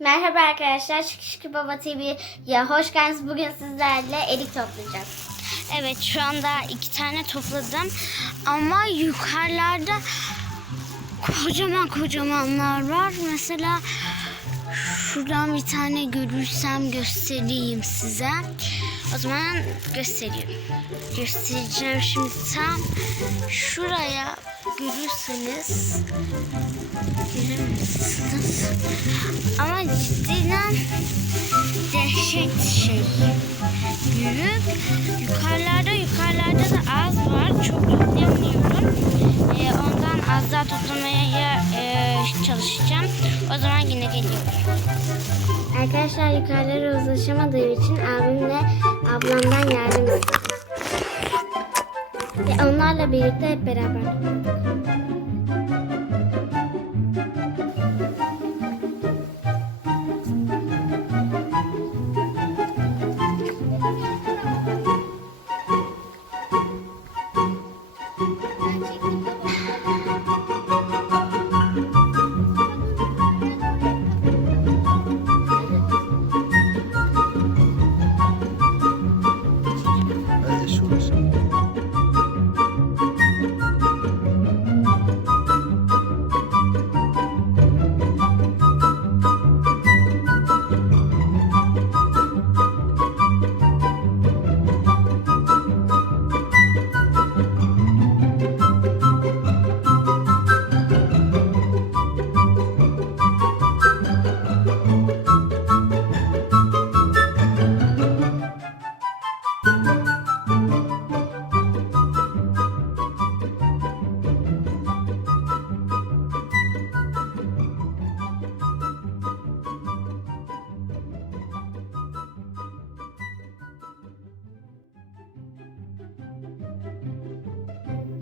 Merhaba arkadaşlar, Şıkı Şıkı Baba TV'ye hoş geldiniz. Bugün sizlerle erik toplayacağız. Evet şu anda iki tane topladım ama yukarılarda kocaman kocamanlar var. Mesela şuradan bir tane görürsem göstereyim size. O zaman göstereyim. Göstereceğim şimdi tam şuraya görürseniz göremezsiniz. Ama cidden dehşet şey büyük. Yukarılarda yukarılarda da az var. Çok toplayamıyorum. Ee, ondan az daha toplamaya e, çalışacağım. O zaman yine geliyorum. Arkadaşlar yukarılara ulaşamadığım için abimle ablamdan yardım istedim. Ve onlarla birlikte hep beraber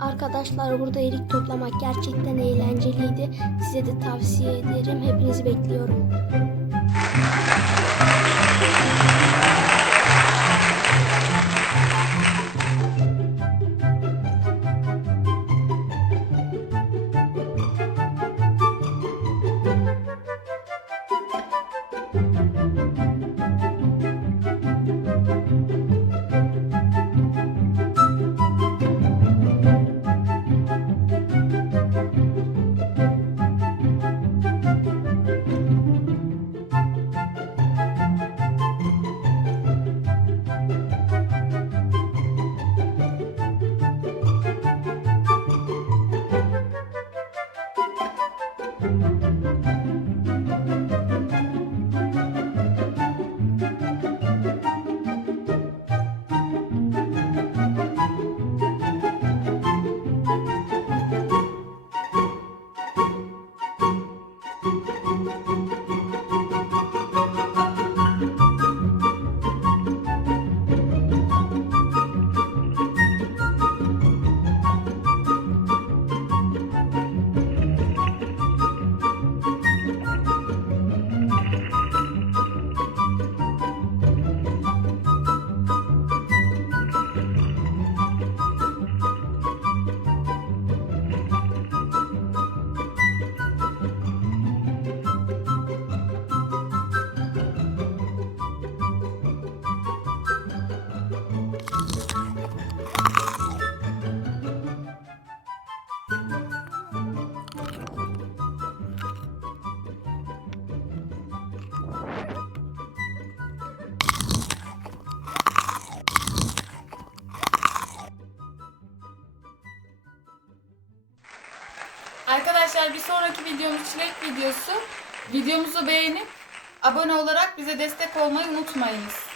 Arkadaşlar burada erik toplamak gerçekten eğlenceliydi. Size de tavsiye ederim. Hepinizi bekliyorum. Arkadaşlar bir sonraki videomuz çilek videosu. Videomuzu beğenip abone olarak bize destek olmayı unutmayınız.